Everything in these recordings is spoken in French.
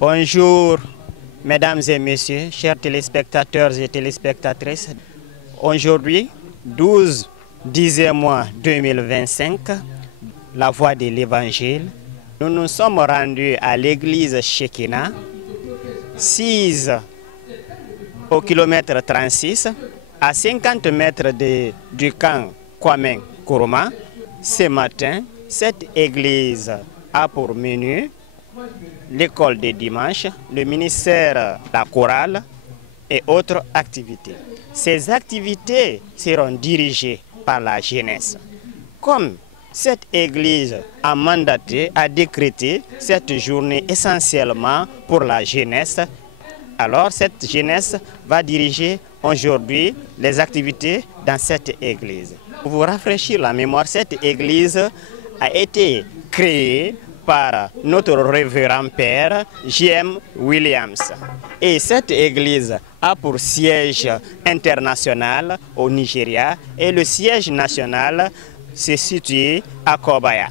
Bonjour, mesdames et messieurs, chers téléspectateurs et téléspectatrices. Aujourd'hui, 10e mois 2025, la voix de l'Évangile. Nous nous sommes rendus à l'église Shekinah, 6 au kilomètre 36, à 50 mètres du camp Kwame Nkrumah. Ce matin, cette église a pour menu l'école des dimanches, le ministère, la chorale et autres activités. Ces activités seront dirigées par la jeunesse. Comme cette église a mandaté, a décrété cette journée essentiellement pour la jeunesse, alors cette jeunesse va diriger aujourd'hui les activités dans cette église. Pour vous rafraîchir la mémoire, cette église a été créée par notre révérend père J.M. Williams. Et cette église a pour siège international au Nigeria et le siège national se situe à Kobaya.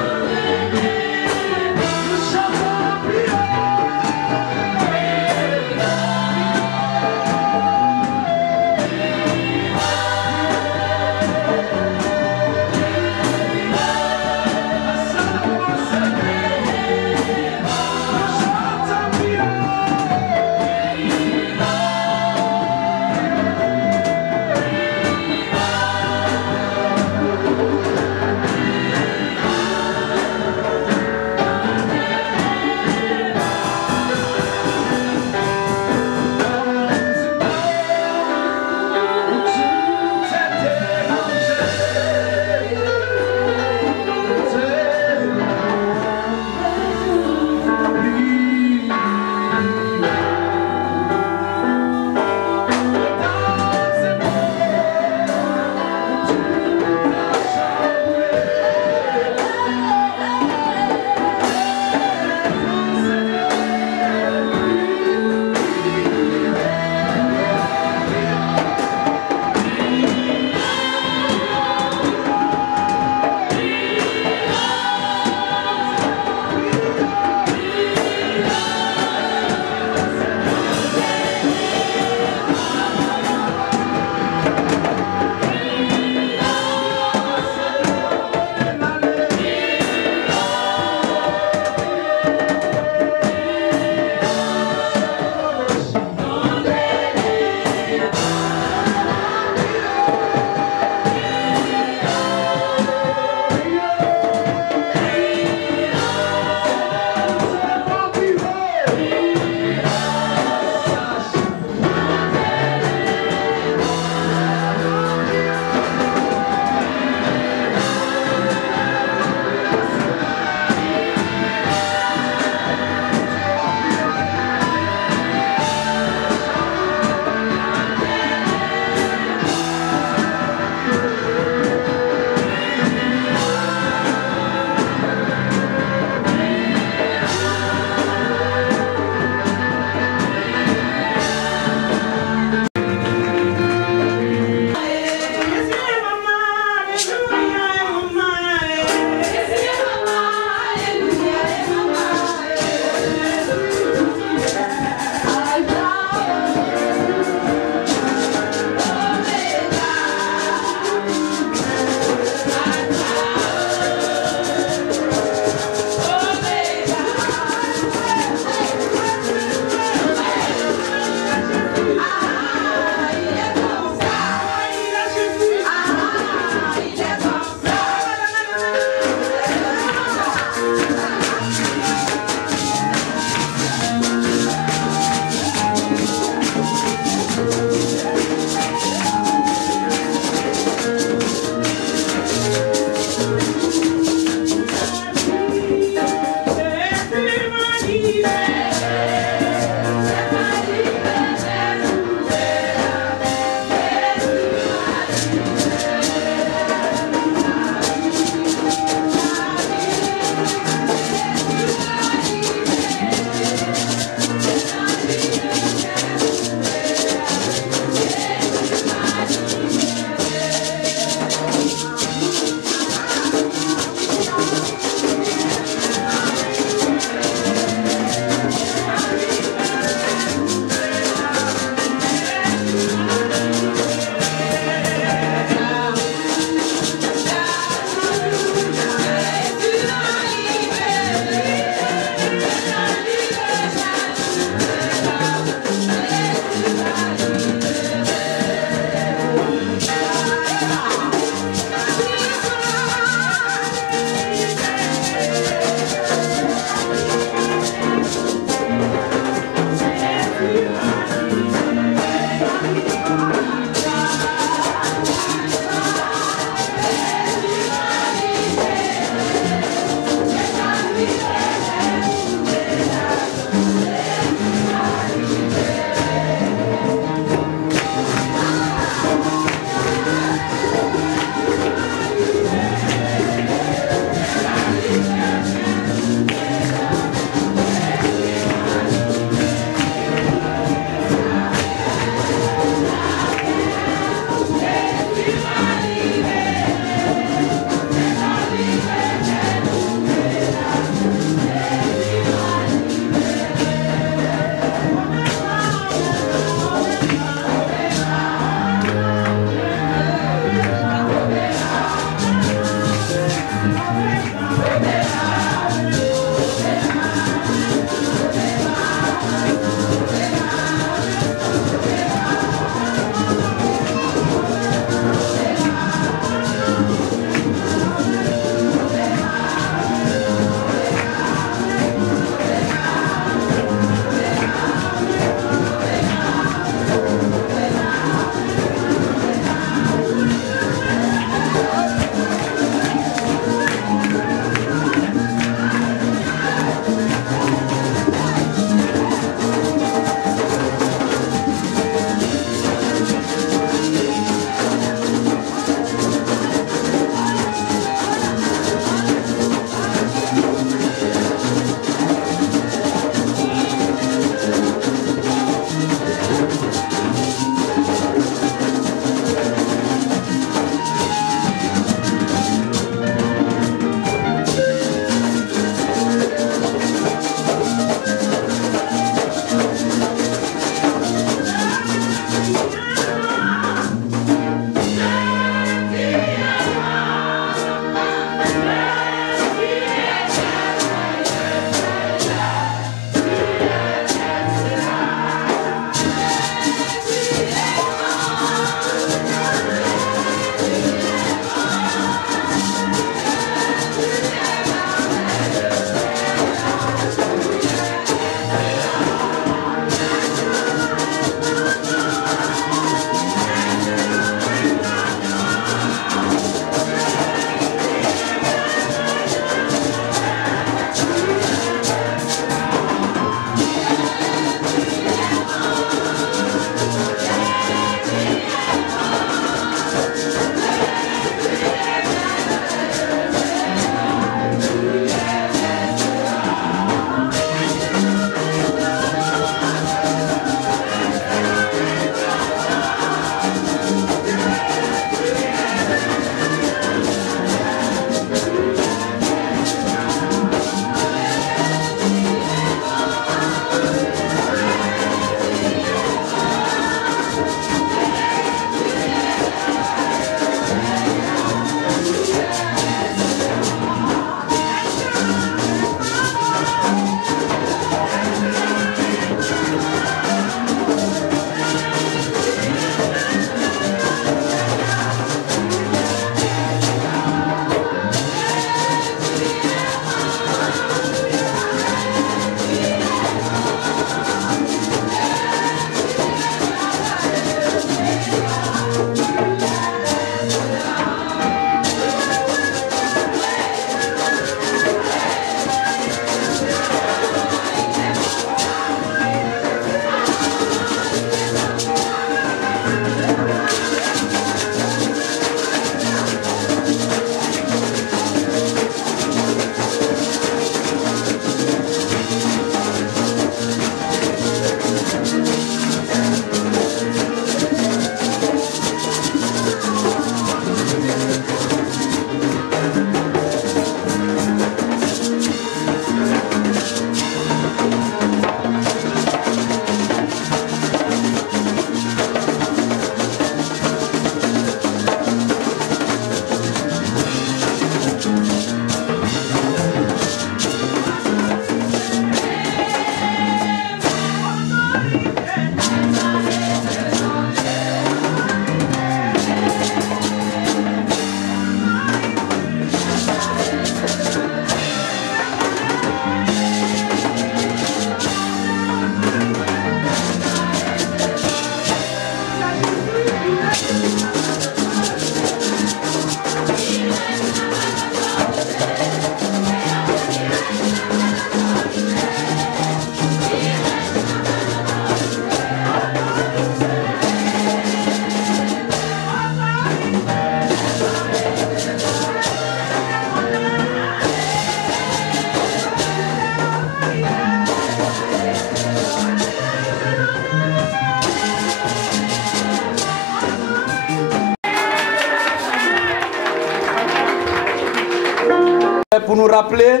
Pour nous rappeler,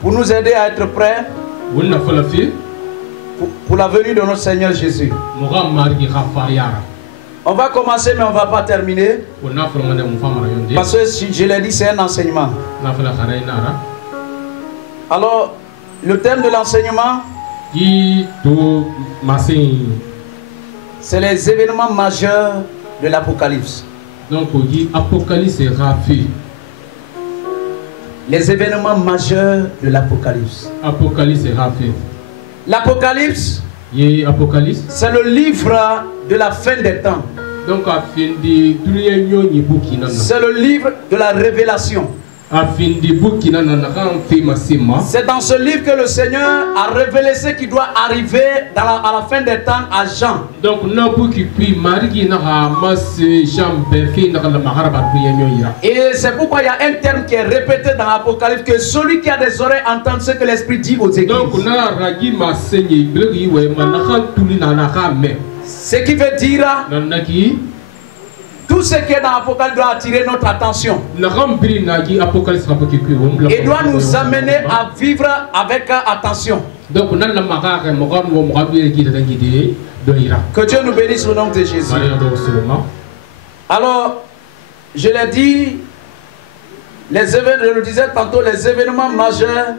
pour nous aider à être prêts pour la venue de notre Seigneur Jésus. On va commencer mais on ne va pas terminer. Parce que si je l'ai dit, c'est un enseignement. Alors, le thème de l'enseignement, c'est les événements majeurs de l'Apocalypse. Donc, Apocalypse est rafé. Les événements majeurs de l'Apocalypse. Apocalypse est rafé. L'Apocalypse, c'est le livre de la fin des temps. Donc, c'est le livre de la révélation. C'est dans ce livre que le Seigneur a révélé ce qui doit arriver à la fin des temps à Jean. Donc, et c'est pourquoi il y a un terme qui est répété dans l'Apocalypse, que celui qui a des oreilles entende ce que l'Esprit dit aux églises. Ce qui veut dire tout ce qui est dans l'Apocalypse doit attirer notre attention et doit nous amener à vivre avec attention. Que Dieu nous bénisse au nom de Jésus. Alors, je l'ai dit, je le disais tantôt, les événements majeurs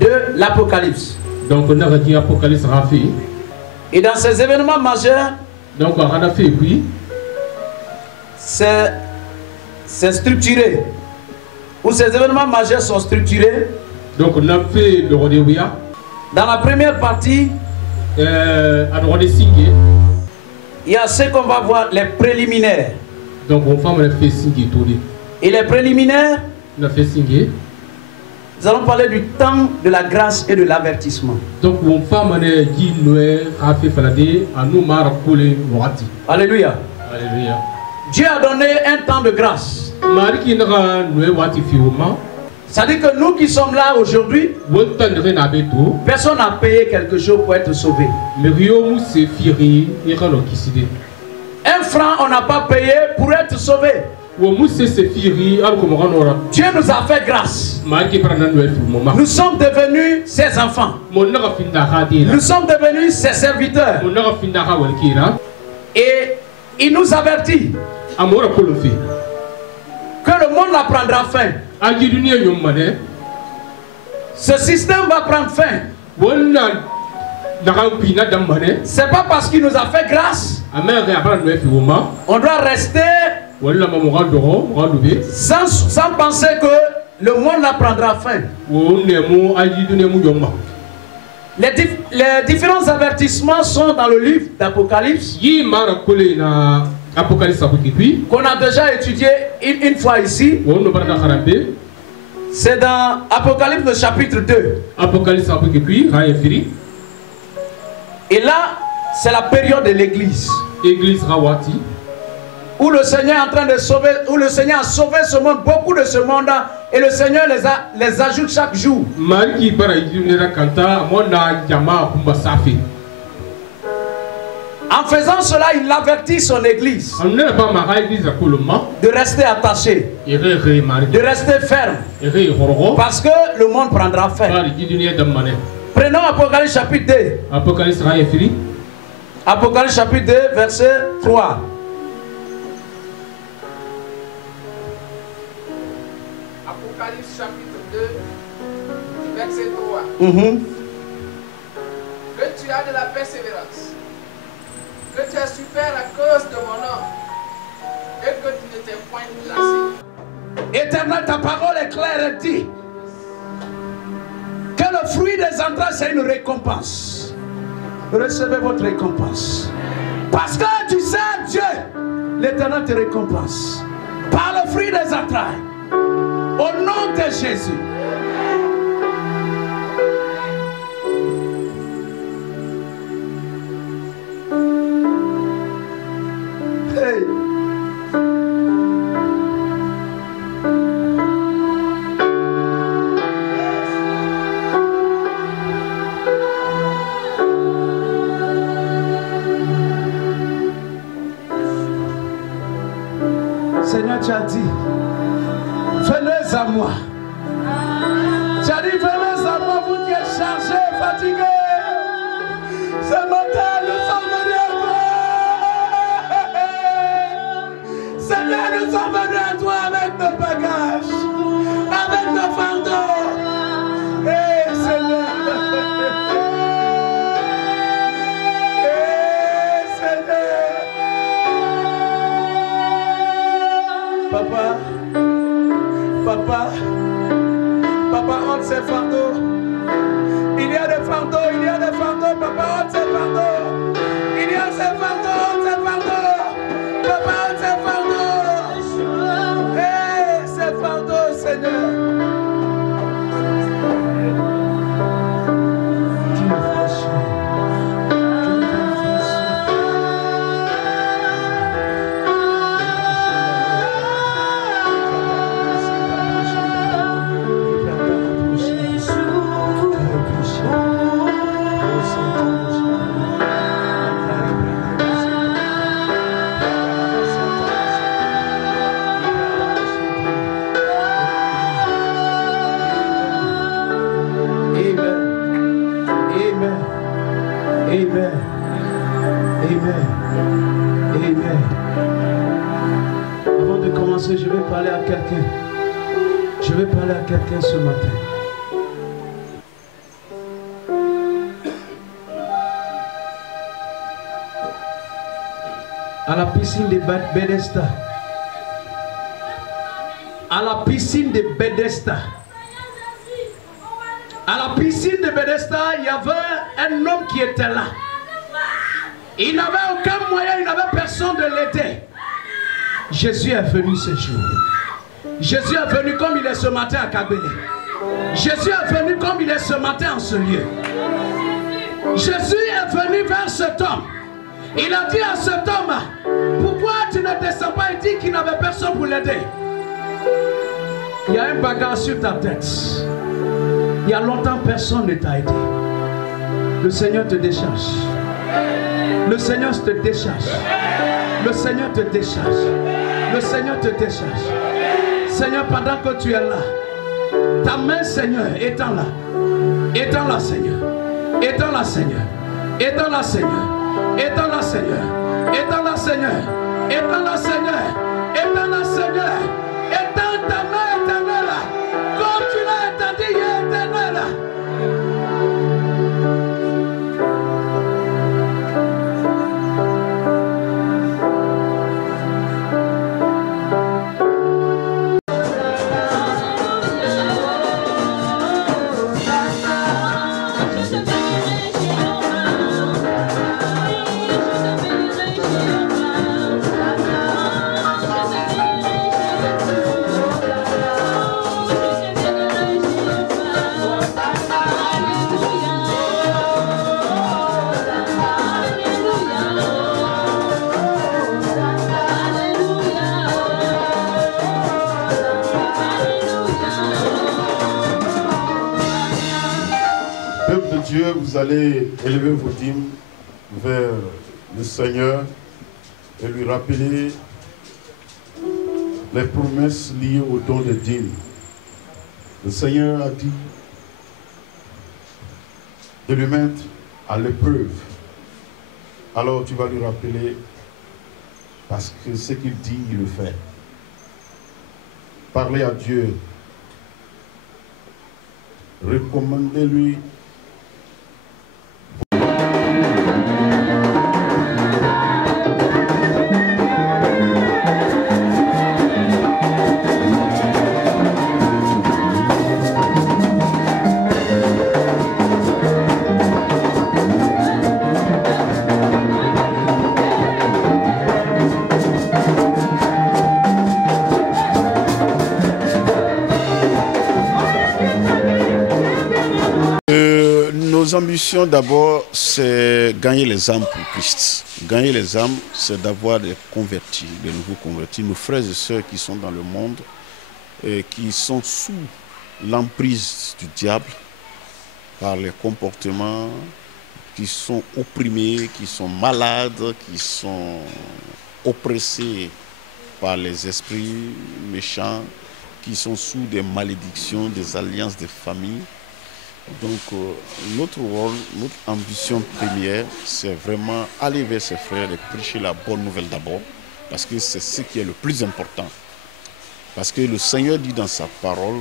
de l'Apocalypse. Donc, on a dit Apocalypse Rafi. Et dans ces événements majeurs, donc on a fait puis c'est structuré. Où ces événements majeurs sont structurés. Donc on a fait le rendez-vous. Dans la première partie, il y a ce qu'on va voir, les préliminaires. Donc on va faire signer tout. Et les préliminaires, on a fait signer. Nous allons parler du temps de la grâce et de l'avertissement. Donc on va dire Alléluia. Alléluia. Dieu a donné un temps de grâce. C'est-à-dire que nous qui sommes là aujourd'hui, personne n'a payé quelque chose pour être sauvé. Un franc, on n'a pas payé pour être sauvé. Dieu nous a fait grâce. Nous sommes devenus ses enfants. Nous sommes devenus ses serviteurs. Et il nous avertit que le monde la prendra fin. Ce système va prendre fin. C'est pas parce qu'il nous a fait grâce. On doit rester sans penser que le monde la prendra fin. Les différents avertissements sont dans le livre d'Apocalypse qu'on a déjà étudié une fois ici. C'est dans Apocalypse le chapitre 2. Et là, c'est la période de l'église. Où le Seigneur est en train de sauver, où le Seigneur a sauvé ce monde, beaucoup de ce monde, et le Seigneur les ajoute chaque jour. En faisant cela, il avertit son église de rester attaché, de rester ferme, parce que le monde prendra fin. Prenons Apocalypse chapitre 2. Apocalypse chapitre 2, verset 3. Apocalypse chapitre 2, verset 3. Que tu as de la persévérance, que tu as souffert à cause de mon nom, et que tu ne t'es point lassé. Éternel, ta parole est claire et dit que le fruit des entrailles, c'est une récompense. Recevez votre récompense. Parce que tu sais, Dieu, l'Éternel te récompense par le fruit des entrailles. Au nom de Jésus. Hey. Seigneur, tu as dit Venez à moi. Tu as dit, venez à moi, vous qui êtes chargés, fatigués. Ce matin, nous sommes venus à toi. Seigneur, nous sommes venus à toi avec nos bagages, avec nos fardeaux. Hey, Seigneur. Hey, Seigneur. Papa, ôte ces fardeaux. Il y a des fardeaux, papa, ôte ces fardeaux. Il y a ces fardeaux, ôte ces fardeaux. Papa, ôte ces fardeaux. Hey, ces fardeaux, Seigneur. Je vais parler à quelqu'un. Je vais parler à quelqu'un ce matin. À la piscine de Bethesda. À la piscine de Bethesda. À la piscine de Bethesda, il y avait un homme qui était là. Il n'avait aucun moyen, il n'avait personne de l'aider. Jésus est venu ce jour. Jésus est venu comme il est ce matin à Kabele. Jésus est venu comme il est ce matin en ce lieu. Jésus est venu vers cet homme. Il a dit à cet homme, pourquoi tu ne descends pas? Il dit qu'il n'avait personne pour l'aider. Il y a un bagage sur ta tête. Il y a longtemps personne ne t'a aidé. Le Seigneur te décharge. Le Seigneur te décharge. Le Seigneur te décharge. Le Seigneur te décharge. Seigneur, pendant que tu es là, ta main, Seigneur, étends-la. Étends-la, Seigneur. Étends-la, Seigneur. Étends-la, Seigneur. Étends-la, Seigneur. Étends-la, Seigneur. Étends-la, Seigneur. Étends-la, Seigneur. Étends ta main éternelle. Comme tu l'as étendu hier, éternelle. Dieu, vous allez élever vos dîmes vers le Seigneur et lui rappeler les promesses liées au don des dîmes. Le Seigneur a dit de lui mettre à l'épreuve. Alors tu vas lui rappeler, parce que ce qu'il dit, il le fait. Parlez à Dieu. Recommandez-lui. Nos ambitions d'abord, c'est gagner les âmes pour Christ. Gagner les âmes, c'est d'avoir des convertis, de nouveaux convertis, nos frères et sœurs qui sont dans le monde et qui sont sous l'emprise du diable par les comportements, qui sont opprimés, qui sont malades, qui sont oppressés par les esprits méchants qui sont sous des malédictions, des alliances des familles. Donc notre rôle, notre ambition première, c'est vraiment aller vers ses frères et prêcher la bonne nouvelle d'abord, parce que c'est ce qui est le plus important. Parce que le Seigneur dit dans sa parole,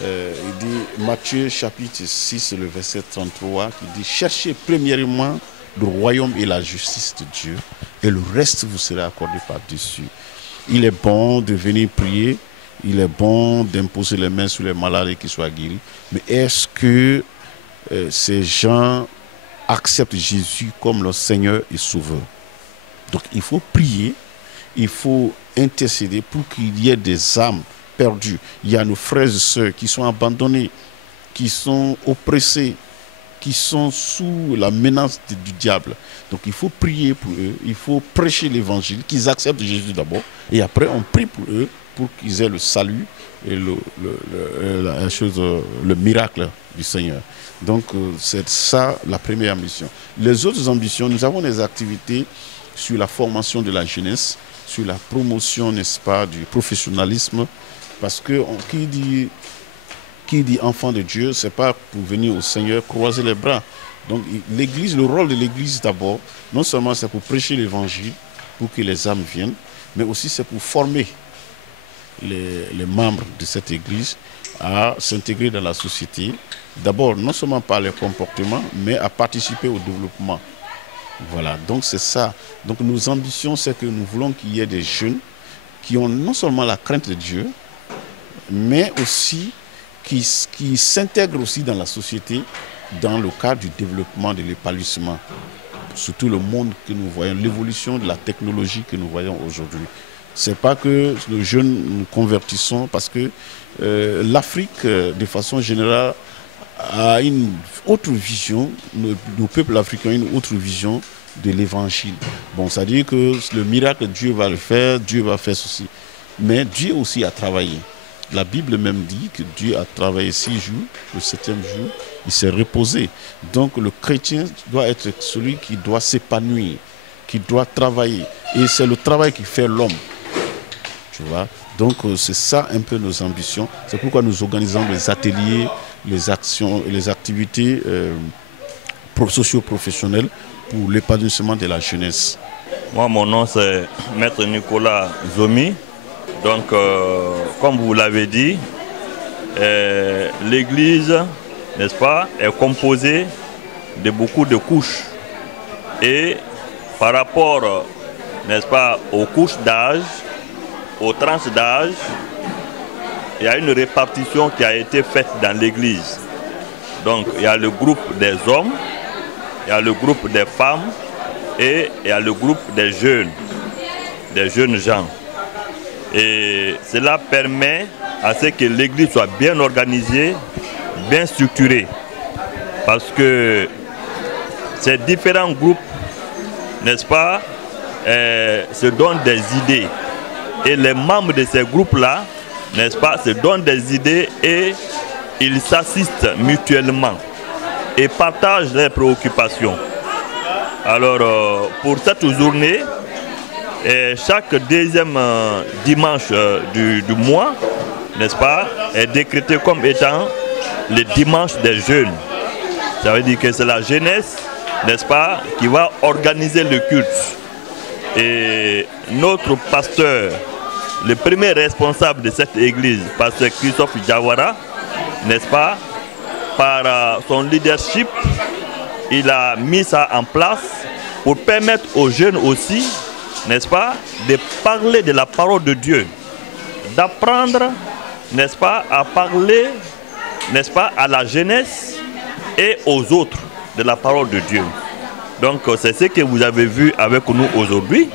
il dit, Matthieu chapitre 6, le verset 33, qui dit, cherchez premièrement le royaume et la justice de Dieu, et le reste vous sera accordé par-dessus. Il est bon de venir prier, il est bon d'imposer les mains sur les malades et qu'ils soient guéris, mais est-ce que ces gens acceptent Jésus comme leur Seigneur et Sauveur? Donc il faut prier, il faut intercéder pour qu'il y ait des âmes perdues. Il y a nos frères et sœurs qui sont abandonnés, qui sont oppressés, qui sont sous la menace du diable. Donc il faut prier pour eux, il faut prêcher l'évangile, qu'ils acceptent Jésus d'abord, et après on prie pour eux, pour qu'ils aient le salut et le miracle du Seigneur. Donc c'est ça la première ambition. Les autres ambitions, nous avons des activités sur la formation de la jeunesse, sur la promotion, n'est-ce pas, du professionnalisme, parce que qui dit enfant de Dieu, c'est pas pour venir au Seigneur croiser les bras. Donc l'église, le rôle de l'église d'abord, non seulement c'est pour prêcher l'évangile, pour que les âmes viennent, mais aussi c'est pour former les membres de cette église à s'intégrer dans la société, d'abord non seulement par les comportements, mais à participer au développement. Voilà, donc c'est ça. Donc nos ambitions, c'est que nous voulons qu'il y ait des jeunes qui ont non seulement la crainte de Dieu, mais aussi qui s'intègrent aussi dans la société, dans le cadre du développement de l'épanouissement. Surtout le monde que nous voyons, l'évolution de la technologie que nous voyons aujourd'hui. Ce n'est pas que nos jeunes nous convertissons, parce que l'Afrique, de façon générale, a une autre vision, nos peuples africains ont une autre vision de l'évangile. Bon, ça veut dire que le miracle, Dieu va le faire, Dieu va faire ceci. Mais Dieu aussi a travaillé. La Bible même dit que Dieu a travaillé 6 jours, le 7e jour, il s'est reposé. Donc le chrétien doit être celui qui doit s'épanouir, qui doit travailler. Et c'est le travail qui fait l'homme. Tu vois? Donc c'est ça un peu nos ambitions. C'est pourquoi nous organisons les ateliers, les actions et les activités socio-professionnelles pour l'épanouissement de la jeunesse. Moi, mon nom c'est Maître Nicolas Zomi. Donc, comme vous l'avez dit, l'église, n'est-ce pas, est composée de beaucoup de couches. Et par rapport, n'est-ce pas, aux couches d'âge, aux tranches d'âge, il y a une répartition qui a été faite dans l'église. Donc, il y a le groupe des hommes, il y a le groupe des femmes et il y a le groupe des jeunes gens. Et cela permet à ce que l'église soit bien organisée, bien structurée. Parce que ces différents groupes, n'est-ce pas, se donnent des idées. Et les membres de ces groupes-là, n'est-ce pas, se donnent des idées et ils s'assistent mutuellement et partagent leurs préoccupations. Alors, pour cette journée, et chaque deuxième dimanche du mois, n'est-ce pas, est décrété comme étant le dimanche des jeunes. Ça veut dire que c'est la jeunesse, n'est-ce pas, qui va organiser le culte. Et notre pasteur, le premier responsable de cette église, pasteur Christophe Diawara, n'est-ce pas, par son leadership, il a mis ça en place pour permettre aux jeunes aussi, n'est-ce pas, de parler de la parole de Dieu, d'apprendre, n'est-ce pas, à parler, n'est-ce pas, à la jeunesse et aux autres de la parole de Dieu. Donc c'est ce que vous avez vu avec nous aujourd'hui.